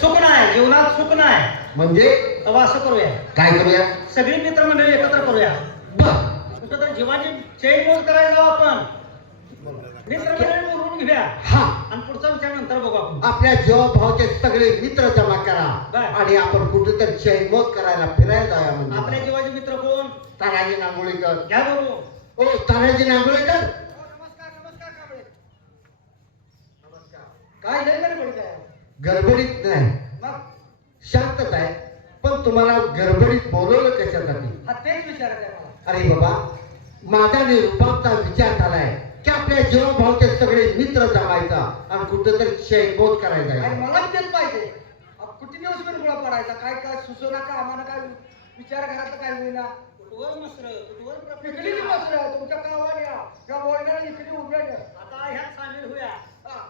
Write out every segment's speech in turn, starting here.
सुख नाही जीवनात सुख नाही म्हणजे तेव्हा असं करूया काय करूया? सगळी मित्रमंडळी एकत्र करूया कुठं तर जीवाची चैन मोज करायला जाऊ आपण मित्रमंडळी बोलवून घेऊया हा आणि पुढचा विचार नंतर बघू आपण आपल्या जीवाभावाचे सगळे मित्र जमा करा बर. आणि आपण कुठेतरी चैनमोज करायला फिरायला जाऊया आपल्या म्हणजे जीवाचे मित्र कोण तानाजी नांगोळीकर. घ्या बघू ओ तानाजी नांगोळीकर नमस्कार नमस्कार कांबळे नमस्कार काय लय गडबड काय गडबडीत नाही मग शांतच आहे पण तुम्हाला गडबडीत बोलवलं कशासाठी? हा तेच विचारायचं आहे मला अरे बाबा माझा निरुपाचा विचार झालाय की आपल्या जीवाभावाचे सगळे मित्र जमायचा आणि कुठेतरी चैनमोज करायचा आणि आहे. मला बी तेच पाहिजे किती दिवस वेळ गोळा पडायचा काय काय सुचना का आम्हाला काय विचार घरातलं काय होईना कुठवर मसर कुठवर पिकली की मसर तुमच्या गावाने या बोलण्याला इकडे उभे आता ह्यात सामील होऊया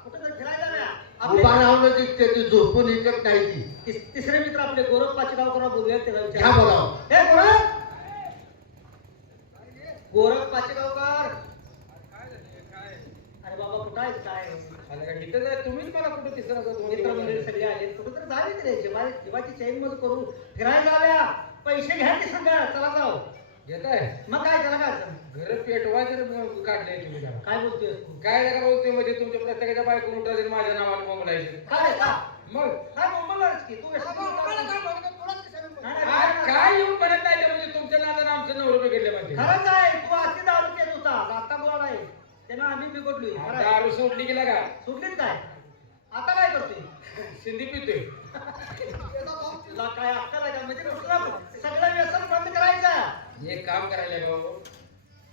कुठं तर फिरायला नाही उभा राहून दिसते ती झोपून इकत नाही ती. तिसरे मित्र आपले गोरख पाचगावकर बोलूया त्याला घ्या विचार बोलावं. हे गोरख गोरख पाचगावकर अरे बाबा कुठं आहेस काय इथं आहे तुम्हीच मला कुठे तिसरं मित्रमंडळी सगळे आले कुठं तर जावे रे जीवाची चैन मज करू फिरायला जाव्या पैसे घ्या की सगळं चला जाऊ घेताय मग काय त्याला काय अडचण? घर पेटवायचं काढलंय तुम्ही जरा काय बोलतोय तू? काय नका बोलतोय म्हणजे तुमच्या प्रत्येकाच्या बायकोन उठायचं माझ्या नावाने बोंबलायचं काय का मग काय बोंबलणारच की तू नाही, आज नाही, काय येऊन म्हणत नाही ते म्हणजे तुमच्या नादानं आमचं 9 रुपये घेतले म्हणजे खरंच आहे तू आधी दारू घेत होता आता गोड आहे त्यानं आम्ही बिघडलोय खरं आहे. दारू सोडली गेला का सुटलीच काय आता काय करतोय सिंधी पितोय तुला काय अक्कल आहे का म्हणजे कुठलं सगळं व्यसन बंद करायचं एक काम करायला बाबा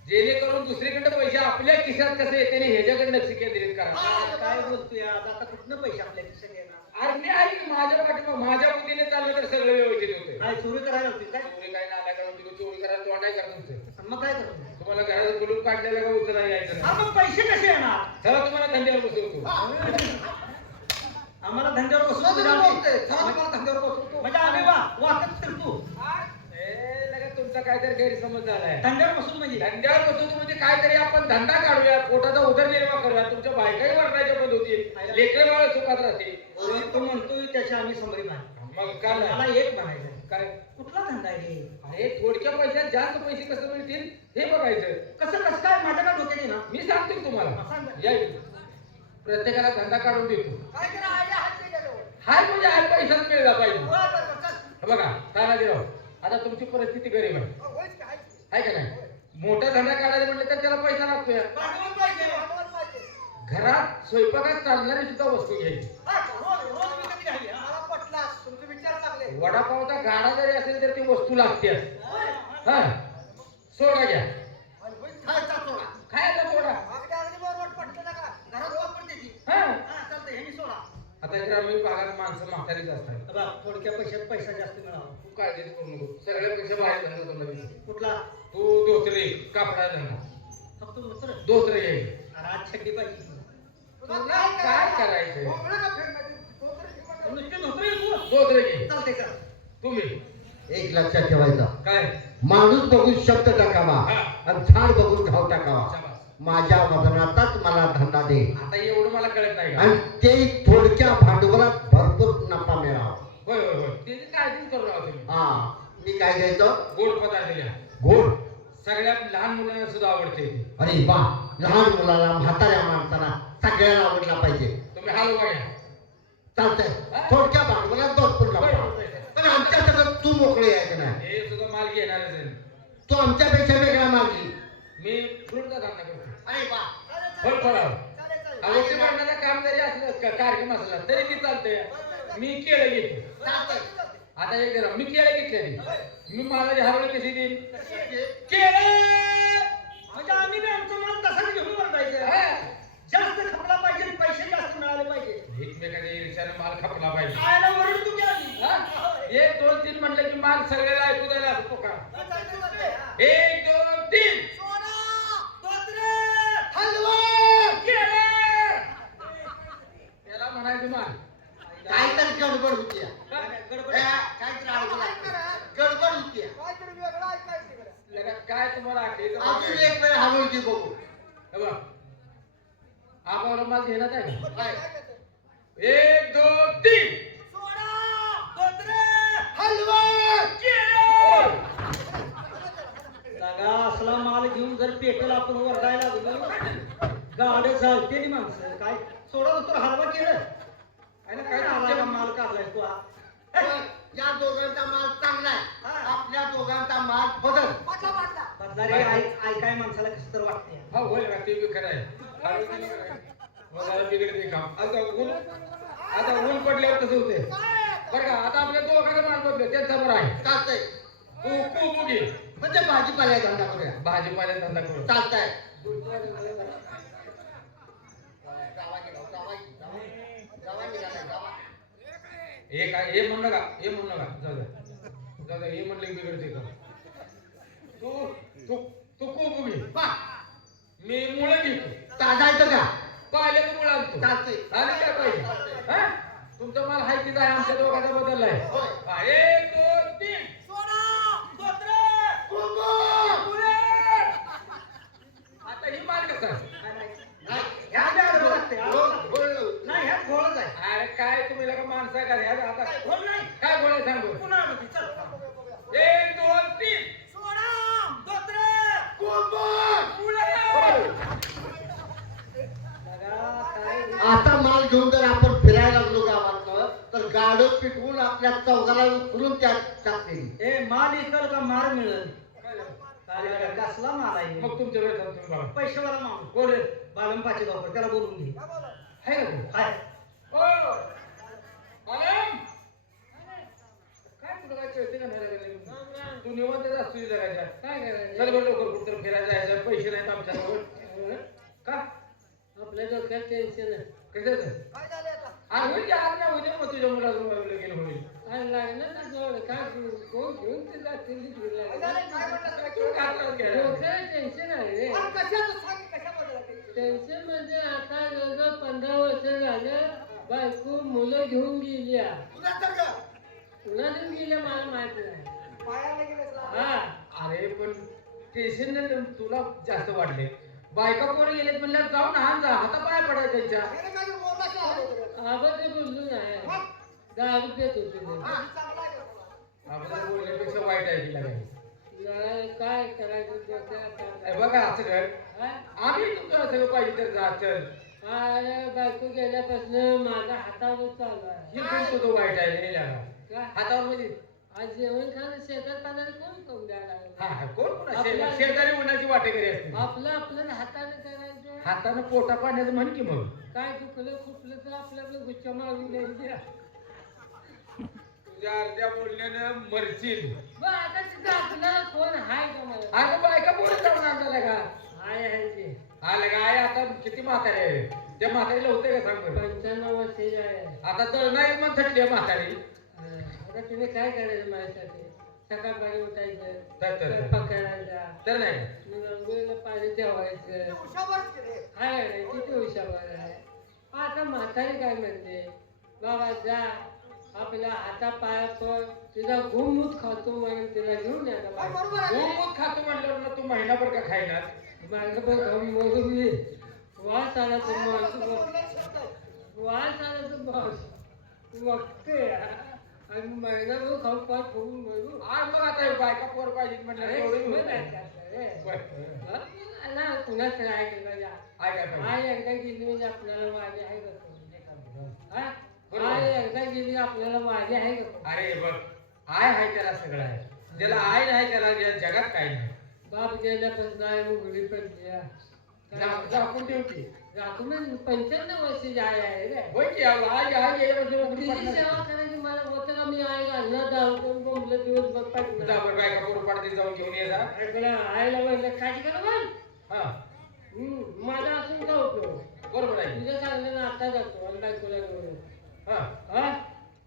जेणेकरून दुसरीकडे पैसे आपल्या खिशात कसे येते आणि ह्याच्याकडे लक्ष केंद्रित करा काय बोलतोय आज आता कुठनं पैसे आपल्या खिशात येणार अरे मी ऐक माझ्या पाठीमाग माझ्या बुद्धीने चाललं तर सगळं व्यवस्थित होते काय चोरी करायला होती काय चोरी काय नाला करून तुम्ही चोरी करायला तोंड नाही करत तुमचं आणि मग काय करतो तुम्हाला घरात कुलूप काढलेलं का उचला यायचं हा नाही मग पैसे कसे येणार चला तुम्हाला धंद्यावर बसवतो आम्हाला धंद्यावर बसून म्हणजे आम्ही वाटत फिरतो ए, लगेच तुमचा काहीतरी गैरसमज झालाय धंद्यावर बसून म्हणजे धंद्यावर बसवतो म्हणजे काहीतरी आपण धंदा काढूया पोटाचा उदरनिर्वाह करूया तुमच्या बायकाही वरणाच्या बंद होतील लेकरं बाळ सुखात राहतील तो म्हणतोय त्याच्या आम्ही समरी नाही मग काय मला नाही. एक म्हणायचं काय कुठला धंदा आहे अरे थोडक्या पैशात जास्त पैसे कसं मिळतील हे बघायचं कसं कसं काय माझ्या डोक्यात आहे ना मी सांगतो की तुम्हाला सांग. या इकडे. प्रत्येकाला धंदा काढून देतो काय करा आयडिया हात नाही गेलो. हाय म्हणजे हाय पैसाच मिळला पाहिजे बरं, बरं, बरं, चल. हे बघा तानाजीराव आता तुमची परिस्थिती गरीब आहे होयच काय? आहे का नाही मोठा धंदा काढायला म्हटलं तर त्याला पैसा लागतोय भांडवल पाहिजे, भांडवल पाहिजे. घरात स्वयंपाकात चालणारी सुद्धा वस्तू घ्यायची हा, रोज रोज विकत घ्यावी. मला पटला तुमचे विचार चांगले. वडापावचा गाडा जरी असेल तर ती वस्तू लागते होय. हा सोडा घ्या आणि होय, खायचा सोडा. खायचा सोडा अगदी अगदी बरोबर पटलं ना का? घरात वापरते ती. हा हा, चालतंय, ह्यानी सोडा. आता ग्रामीण भागात माणसं म्हातारीच असतात बघा, थोडक्या पैशात पैसा जास्त मिळावा. तू काळजीच करू नको सगळ्यापेक्षा बाहेर धंदा तुला दिसेल. कुठला तू धोत्रे कापडा धंदा फक्त धोतर? धोत्रे घे अरे आज छड्डी पाहिजे. तुला काय करायचंय नुसते धोतर आहे तू? धोत्रे घे चालतंय, चल. तुम्ही एक लक्षात ठेवायचा काय माणूस बघून शब्द टाकावा हा. आणि झाड बघून घाव टाकावा. शाबास. माझ्या वजनातच मला धंदा दे आता एवढं मला कळत नाही का आणि ते थोडक्या भांडवलात भरपूर नफा मिळावा. होय होय होय त्याची काळजीच करू नका तुम्ही हा मी काय घ्यायचं? गोड पदार्थ घ्या गोड. सगळ्यात लहान मुलांना सुद्धा आवडते ती. अरे वा लहान मुलाला म्हाताऱ्या माणसाला सगळ्याला आवडला पाहिजे. तुम्ही हलवा घ्या चालतंय थोडक्या भांडवलात भरपूर नफा. पण आमच्या सगळं तू मोकळे आहे की नाही? हे सुद्धा माल घेणारच आहे. तू आमच्यापेक्षा वेगळा मागली. मी फ्रूटचा धंदा करतो अरे वा फळ फळावर चालेल, चालेल. आवडते मांडण्याचं काम जरी असलं कार्यक्रम असला तरी ती चालतंय मी केळं घेतो चालतंय. आता एक जरा मी केळं घेतली मी मला हरवलं कशी देईन म्हणजे केळं आम्ही बी आमचं माल तसाच घेऊन वरडायचं. हा. जास्त खपला पाहिजे, पैसे जास्त मिळाले पाहिजे. एकमेकाच्या ईर्ष्याने माल खपला पाहिजे खायला ओरडतो की आम्ही. हा? एक दोन तीन म्हटलं की माल सगळ्याला ऐकू द्यायला असतो का चालतंय, चालतंय. एक दोन तीन सोडा, धोत्रे, हलवा केळं त्याला म्हणायचं माल काहीतरी गडबड होती या. गडबड. काहीतरी गडबड होती या. काहीतरी वेगळं ऐकायचं बरं. लगा काय तुम्हाला आठवतं? अजून एक वेळ हलवून घे बघू. हे बघ. आपण माल घेण्यात आहे का काय? एक दोन तीन लगा असला माल घेऊन जर पेटल आपण वरडायला लागलो गाड्या चालते नी माणसं काय सोडा तर हलवा केलं काय ना काय आला का माल काढलाय तू हा? या दोघांचा माल चांगला आहे आपल्या दोघांचा माल बदल बदला रे ऐकाय माणसाला कसं तर वाटते हा होय ना ते बी खरं आहे मला बिघडते काम आता ऊन पडल्यावर कसं होते बरं का आता आपल्या दोघांचा माल बदल त्यांचा बरं आहे चालतंय खूप घे म्हणजे भाजीपाला धंदा करूया भाजीपाला धंदा करू चालतंय हे काय हे म्हणलं का हे म्हणलं का जाऊ द्या हे म्हणलं की बिघडते का तू तू तू खूप घे मी मुळे घेतो ताजायचं का पाहिले तर मुळे आणतो चालतंय आणि काय पाहिजे हा तुमचा माल हायतीच आहे आमच्या दोघांचा बदललाय हा, 1 2 3 आता ही माल कसा नाही ह्यात घोळच आहे अरे काय तुम्ही लगा माणसं आहे का रे? आता घोळ नाही काय बोलाय सांगू पुन्हा आणू चल 1 2 3 आता माल घेऊन जर आपण फिरायला लागलो गावातलं तर गाडं पिटवून आपल्या चौघाला उचलून त्यात टाकले ए माल इकल का मार मिळेल कसला माल आहे मग तुमच्या वेळेस तुम्ही बघा पैशावाला माल कोण रे बालम पाचे गावकर त्याला बोलून घे आहे का तू हाय हो आलम काय तुला काय कळते का नाही तू निवांत असतो जगाच्या काय करायचं चल बरं लवकर कुठं फिरायला जायचं पैसे नाहीत आमच्याजवळ का आपल्या डोक्यात टेन्शन आहे कशाचं काय झालं आता आज होईल की आज नाही होईल मग तुझ्या मुलाचं लगीन होईल काय लागणार ना जोड काय कोण घेऊन ते जातील तू काय त्रास घ्यायला? डोक्याला टेन्शन आहे रे टेन्शन म्हणजे आता जवळजवळ 15 वर्ष झालं बायको मुलं घेऊन गेल्या पुन्हा घेऊन गेल्या मला माहित नाही हा अरे पण टेन्शन तुला जास्त वाढले बायका पोरं गेलेत म्हणल्यावर जाऊन आण जा हाता पाय पडाय त्यांच्या आबा ते बोललो नाही 10 रुपये होते आपण बोलण्यापेक्षा वाईट आहे तिला काही काय करायचं डोक्याला हे बघा असं कर हा? आम्ही तुमचं सगळं पाहिजे तर जा चल अरे बायको गेल्यापासून माझा हातावर चालू आहे ही गोष्ट तो वाईट आहे हे लागा काय? हातावर म्हणजे आज जेवण खाणं शेतात पाण्याला कोण करून द्यायला लागलं? हा कोण कोण आपला- शेजारी उन्हाची वाटेकरी असते आपलं हाताने करायचं हातानं पोटा पाण्याचं म्हण की मग काय दुखलं खुपलं तर आपलं गुच्चा मारून द्यायची तुझ्या अर्ध्या बोलण्यानं मरशील बरं आता तिथं आपल्याला कोण हाय का मला अगं बायका बोलत जाऊन आणला का हाय आहे ते आलं का आहे आता किती म्हातारे आहे त्या म्हातारीला होते का सांग बरं 95 वर्षाची आहे आता तळणारी मग थटली आहे म्हातारी आता तुम्ही काय करायचं माझ्यासाठी सकाळपारी उठायचं तर- तर- स्वयंपाक करायचा तर नाही मग अंघोळीला पाणी ठेवायचं हाय रे किती हुशार आहे आता म्हातारी काय म्हणते बाबा जा आपल्या हाता पाया पड तुझा गोमूत खातो म्हणून तिला घेऊन या दूध खातो म्हटलं ना तू महिनाभर का खायला माझं पण मरून मी वास आला तर वास आला तर बस बघते आणि महिनाभर खाऊ पाच होऊन मरू आज मग आता बायका पोर पाहिजे म्हटलं कुणाच काय केलं काय पाहिजे आई एकदा गेली म्हणजे आपल्याला वाजे आहे का आई एकदा गेली आपल्याला वाजे आहे का अरे बघ आय हाय त्याला सगळं आहे ज्याला आय नाही त्याला या जगात काय नाही बाप गेल्यापासून आई उघडी पडली आपण ठेव की राखून 95 वर्षाची आई आहे रे होय की आय आय गेल्यापासून उघडी तिची पडणार. सेवा करायची मला होतं का मी आई घालणार दारू बोंबलं दिवसभर जा पाठवलं बरं बायका पोर पाडते जाऊन घेऊन ये जा आईला म्हणलं काळजी करा बघ हा माझा असून का उपयोग बरोबर आहे तुझ्या सांगण्यानं आता जातो आणि बायकोला घेऊन हा हा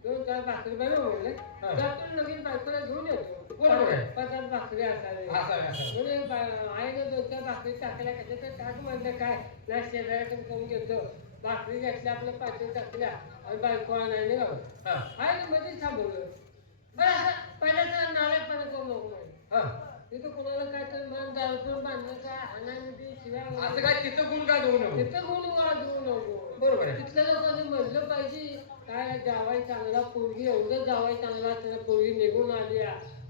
2-4 भाकरी बनव म्हणलं हा. जातो लगेच बायकोला घेऊन येतो बरोबर आहे. 5-7 भाकरी असावे असावे. आईने 2-4 भाकरी टाकल्या कशा तर टाक म्हणलं काय ना शेजाऱ्याकडे करून घेतो भाकरी घेतल्या आपल्या पाठवून टाकल्या आणि बायको आणायला निघालो हा आईने मध्ये थांबवलं बरं असं पहिल्याचं नाळेपणा करू नको म्हणे हा तिथं कोणाला काय तर मन दारू बांधलं काय हाणामध्ये शिव्या असं काय तिथं गुण का देऊ नको तिथं कोणी वाजवू नको बरोबर आहे तिथल्या लोकांनी म्हणलं पाहिजे काय जावाई चांगला पोरगी एवढं जावाई चांगला त्याला पोरगी निघून आली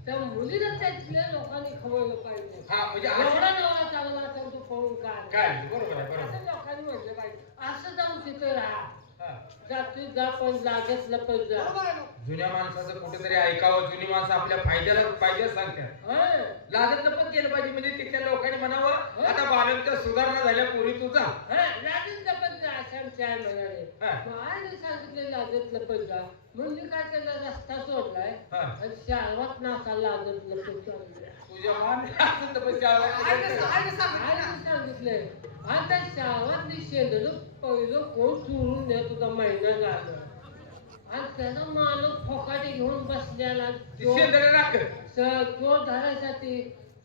त्या मुलीला त्यातल्या लोकांनी खवळलं पाहिजे. हा म्हणजे असं- एवढा नवरा चांगला असेल तो पळून काय काय बरोबर आहे बरोबर असं लोकांनी म्हटलं पाहिजे. असं जाऊन तिथे राहा, हा. जाती जा पण लागत लपत जा. बरोबर आहे ना? जुन्या माणसाचं कुठेतरी ऐकावं. जुनी माणसं आपल्या फायद्याला पाहिजे सांगतात. हा. लाजत पण केलं पाहिजे म्हणजे तिथल्या लोकांनी म्हणावं आता बालकच्या सुधारणा झाल्या पूर्वी तुझा हा, लागत लपत जा असं आमचे आई म्हणाले. हा. मग आईने सांगितलं लागत लपत जा म्हणून मी काय केलं, रस्ता सोडलाय हा. आणि शाळवात नाका लागत लपत चाललंय. तुझ्या मान असं तर शाळा- आईने सांगितलं आईने ना. सांगितलंय आता शाळवात शेंदलं पहिलं कोण चोरून नेत होता महिना झाला आणि त्याचा मालक फोकाटे घेऊन बसलेला ती शेंदऱ्या राख. चोर धरायसाठी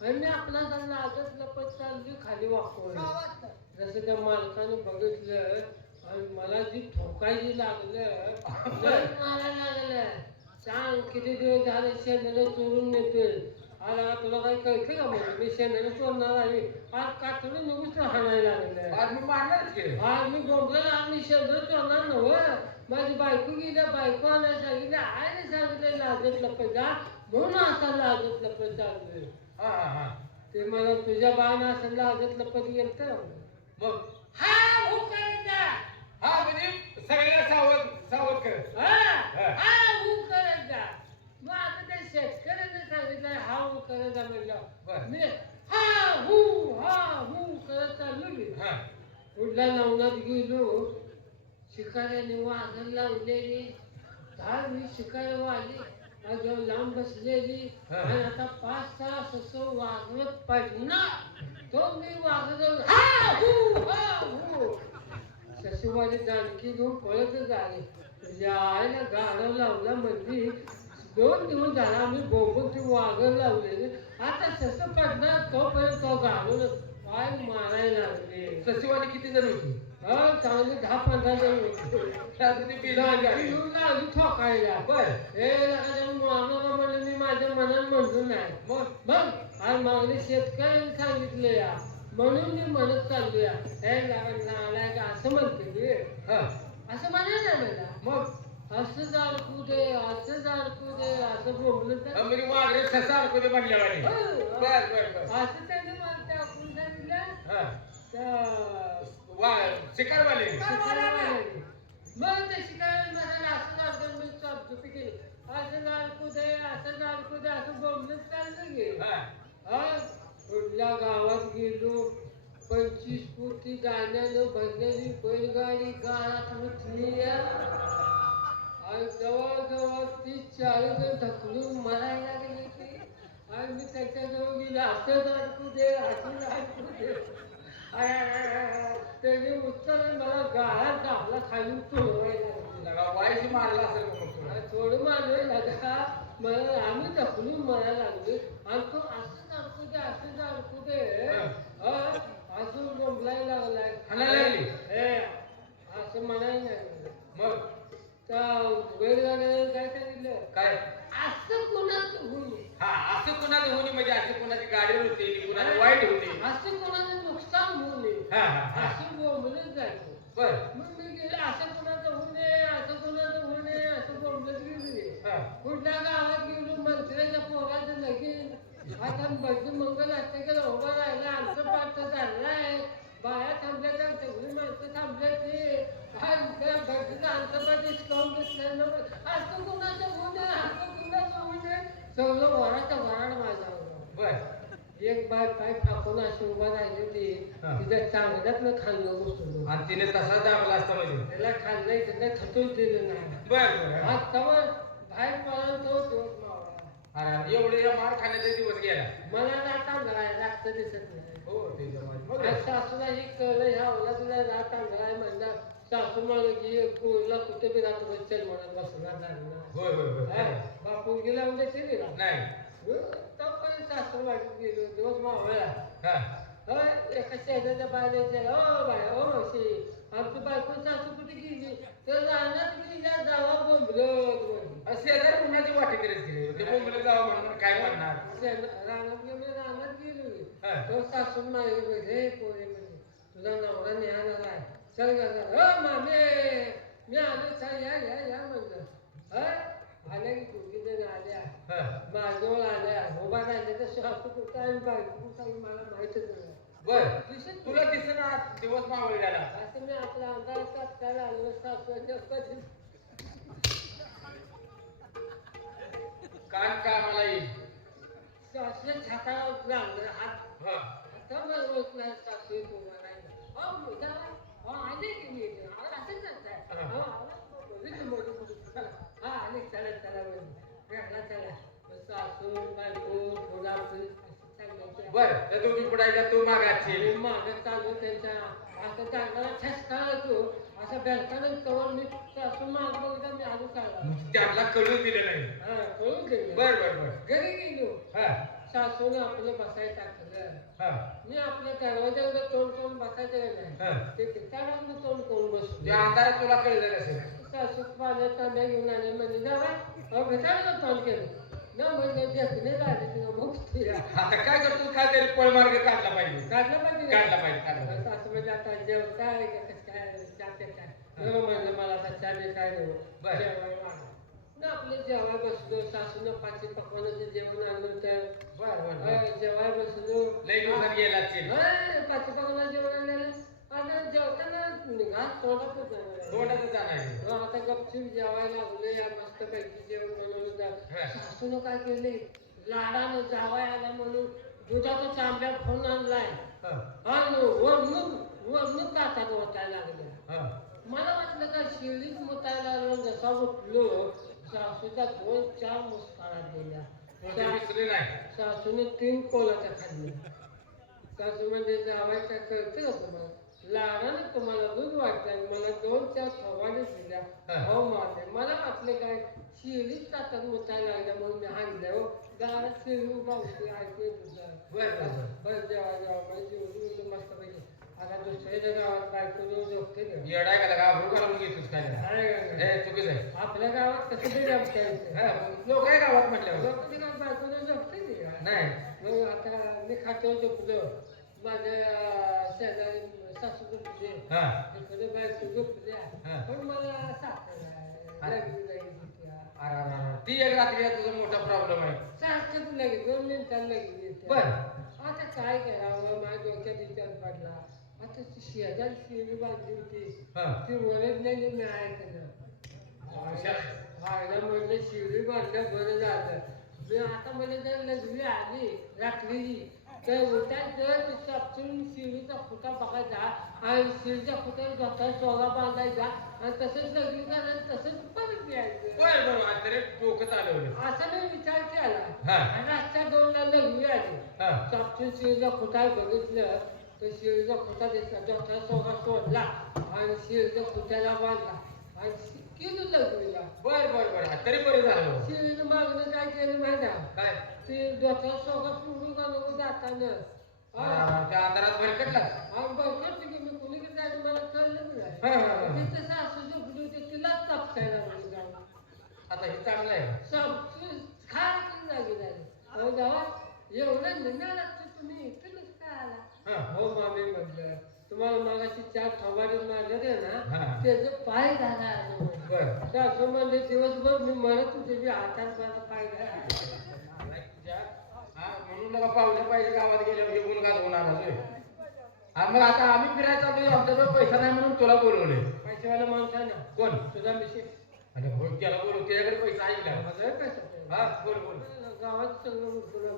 आणि मी आपला लागत लपत चालली खाली वाकवलं. गावात. जसं त्या मालकाने बघितलं आणि मला जी ठोकायची लागलं लय मारायला लागलं. सांग किती दिवस झाले शेंदऱ्या चोरून नेतोय. आला तुला काही कळते का म्हणजे मी शेंदऱ्या चोरणार आहे. आज कातडून निघून हाणायला लागलं. आज मी मारणारच की. आज मी बोंबलं आणि शेंदऱ्या चोरणार नव्हं. माझी बायको गेल्या, बायको आणायला सांगितलं, आईने सांगितलं लागत लपत जा म्हणून असा लागत लपत चाललोय. हा हा हा. ते मला तुझ्या बाण असं लागत लपत गेलं तर मग हा हो करायचा. हा म्हणजे सगळ्याला सावध सावध कर. हा हो करायचा. मग आता त्या शेतकऱ्याने सांगितलं हा हो करायचा म्हणलं बरं. मी हा हू करत चाललो की हा. पुढल्या लवणात गेलो. शिकाऱ्याने वाघ लावलेली दहावी शिकायला आली अगं लांब बसलेली हा. आणि आता 5-6 ससं वागवत पडणार तो मी वागलो शशिवाली जानकी घेऊन पळतच आले. तुझ्या आईला गाडं लावला म्हणजे 2 दिवस झाला आम्ही बोंबून ती वाघ लावलेली आता ससं पडणार तोपर्यंत तो गाडून पाय मारायला लागले. सचिवाली किती जण होती? हा चांगले 10-15 जण होते. त्यात ती बिल गाडी गाडी. घेऊन लागली ठोकायला. बर. हे मारणारा म्हणलं मी माझ्या मनात म्हणलो नाही. मग आणि मागणी शेतकऱ्यांनी सांगितलं या म्हणून मी म्हणत चाललो या हे नालाय का असं म्हणते मी हा. असं म्हणायला मला मग असं जाळकू दे असं जाळकू दे असं बोललं तर म्हणजे वाघरे ससा अडकवते म्हणल्या वाणी. हो. बर बर बर. असं त्याने मला त्या आपण सांगितलं हा. त्या शिकारवाले. शिकायला मग ते शिकायला मला असं लागलं मी चुकी केली असं लाडकू दे असं बोलणं चाललं गे हा. पुढल्या गावात गेलो 25 फुटी गाण्यानं भरलेली बैलगाडी गाळात उठली आणि जवळजवळ 30-40 जण ढकलून मरायला लागली ती आणि मी त्याच्याजवळ गेलो असं लाडकू दे त्याने उत्तर मला गाळात दाबला खाली तुळवायला वाईशी मारला असेल मग तुला. थोडं मानव लागा मला आम्ही ढकलून मारायला लागले आणि तो असं अडकू दे अजून बोंबलायला लागलाय हाणायला लागली? असं म्हणायला नाही. मग त्या बैलगाड्याने काय सांगितलं काय? असं कोणाचं होईल हा असं कुणाचं होणे म्हणजे असं कुणाची गाडी होते कुणाला वाईट होते. असं कोणाचं नुकसान होऊ नये हा हा हा. असं बोंबलत जायचं. बर. मग मी गेले असं कोणाचं होऊ नये असं बोंबलत गेले. हा. कुठल्या गावात गेलो मंत्र्याच्या पोराचं लगीन आता बड्डे मंगल असते की उभा राहिला आमचं पाठ चाललाय बाया थांबल्या त्या सगळी माणसं थांबल्या ते बड्डेचं आमचं पाठ डिस्काउंट घेतलं असं कोणाचं होऊ नये असं कोणाचं होऊ नये सगळं वराचा वराड माझा बर. एक बाय पाय फाकून अशी उभा राहिली ती तिच्या चांगल्यातनं खाल्लं बसलो आणि तिने तसाच दाबला असता म्हणजे. त्याला खाल्लंय त्याला खतूच दिलं नाही. बर बर. आज तवा बाहेर पळाला तो दिवस मावळा. अरे एवढे या मार खाण्याचा दिवस गेला. मला रात आंधळाय रात दिसत नाही. हो ते जमात. आज सासूला ही कळलं ह्या ओलातला रात आंधळाय म्हणला सासू म्हणलं की कोणला कुठे बी रात चल म्हणत बसणार नाही. होय होय होय. बापून गेला म्हणजे ते दिला नाही. तोपर्यंत सासू वाटत गेलो दिवस मावळा. हा. एका शेजारच्या बाहेर ओ बाय ओ मावशी आमची बायको सासू कुठे गेली तर रानात गेल्या जावा बोंबलत शेजारी कुणाची वाटे करत गेले ते बोंबले जावं म्हणून काय म्हणणार. रानात गेलो हा. तो सासू मागे हे पोरे म्हणजे तुझा नवरा न्यायला आहे चल गा मामे मी आलो या म्हणलं आल्या की दोघी जण आल्या हा. माझजवळ आल्या उभा राहिल्या तर सासू कुठं आणि बायको कुठं आहे मला माहितच नाही बर दिसत तुला दिसेना दिवस मावळलेला असं मी आपला अंदाज कापताना आलो सासूच्या कधी कान कामाला येईल सासूच्या छाताला लागलं हात हा. आता मला ओळखणार सासू उभा राहिला हो मुद्दा हो आले की मी असं जात हो हा आले चला चला म्हणजे चला सासू बायको थोडा बर त्या दोघी पुढायच्या तू मागाची मागं चालू त्यांच्या असं चांगला ठसका येतो असं बँकानं कवर मी सासू माग बघता मी आलो काढला त्यांना कळू दिलं नाही हा कळून गेलो बर बर बर घरी गेलो हा सासून आपलं बसायला टाकलं हा मी आपल्या दरवाजावर तोंड करून बसायचं नाही हा. ते पिताडातलं तोंड करून बसलो त्या अंधारात तुला कळलं असेल सासू पाण्यात तांब्या घेऊन आले म्हणजे जावा अहो भेटायला तोंड केलं न म्हणजे देखणे झाले तुला बघते आता काय करतो काय तरी पळमार्ग काढला पाहिजे काढलं पाहिजे काढला पाहिजे काढला पाहिजे. सासू म्हणजे आता जेवताय का कसं काय चालते काय बरं म्हणलं मला आता चहा काय देऊ बरं. जेवाय वाढ ना आपलं जेवाय बसलो सासूनं पाचशे पकवानाचं जेवण आणलं तर बर बर जेवाय बसलो लई दिवसात गेला असेल पाचशे पकवाना जेवण आणलेलं आता जेवताना निघा तोंडातच जाणार तोंडाचं जाणार आता गपचूप जेवायला लागले या मस्त पैकी जेवण बनवलं तर हा. सासूनं काय केले लाडानं जावाय आला म्हणून दुधाचा चांबल्या फोन आणलाय हा. आणि वरण कातात ओतायला लागल्या हा. मला वाटलं का शिळीत मुतायला लागलं जसा उठलो सासूच्या 2-4 मुस्काळा तोंडी दिल्या दिसली नाही सासूने 3 कोलाच्या खाल्ल्या सासू म्हणजे जावायच्या कळतं का तुम्हाला लाडानं तुम्हाला दूध वाटलं मला 2-4 फवारे दिल्या हो मारले मला वाटलं काय शिळीत ताटात मुतायला लागल्या म्हणून मी हाणल्या हो गावात शिळी बावशी ऐकू बरं जेव्हा जेव्हा मस्त पैकी आता दुसऱ्याच्या गावात बायको झोपते का येडाय का लगा अब्रू घालून घेतोस काय हे चुकीच आहे आपल्या गावात कसं तरी आमच्या लोक आहे गावात म्हटल्यावर लोकांच्या गावात बायको झोपते की नाही मग आता मी खातो झोपलो माझ्या शेजारी सासू झोपले हा इकडे बायको झोपल्या हा. पण मला साखर आहे लगेच लगेच होती. अरे अरे अरे. ती एक रात्री तुझा मोठा प्रॉब्लेम आहे सारखंच लगेच 2 मिनिटांना लगेच येते. बर आता काय करावं माझ्या डोक्यात विचार पडला आता ती शेजारी शिळी बांधली होती हा. ती वरच नाही मी ऐकलं व्हायला म्हणलं शिवरी बांधल्या बरं झालं मी आता मला जर लग्न आली रात्रीची तर उठायचं ते चापचून शिवरीचा खुटा बघायचा आणि शिवरीच्या खुट्यावर धोका सोगा बांधायचा आणि तसंच लग्न करायचं तसंच परत यायचं बर बर आता डोकं चालवलं असा मी विचार केला हा. आणि रातच्या 2ला लग्न आली हा. चापचून शिवरीचा खुटा बघितलं तर शिवरीचा खुटा दिसला धोका सोगा सोडला आणि शिवरीच्या खुट्याला बांधला आणि केलं लग्नीला बर बर बर तरी बरं झालं शिवरीनं मागणं काय केलं माहिती आहे काय ते डोक्याला सोगा सोडून का नको जाताना त्या अंधारात भरकटला बघतो की मी कुणीकडे जायचं मला कळलं हा, हा, हा. नाही तिथं सासू झोपली होती तिलाच तापसायला लागली जाऊन आता हे चांगलं आहे सासू खायची जागी झाली अहो जावा एवढं निघा लागतं तुम्ही इथं काय आला हा. हो मामी म्हटलं तुम्हाला मगाशी 4 फवारे मारले ना हा. त्याचं पाय झाला बर सासू म्हणले दिवसभर मी म्हणत होते मी हातात माझा पाय झाला म्हणून मला पाहुण्या पाहिजे गावात गेल्यावर हे गुण गाजवून आला मग आता आम्ही फिरायला चाललोय आमच्याजवळ पैसा नाही म्हणून तुला बोलवले पैसेवाला माणूस आहे ना कोण तुझा मिसेस अरे हो त्याला बोलू त्याच्याकडे पैसा आहे का माझा पैसा हा बोल बोल गावात सगळं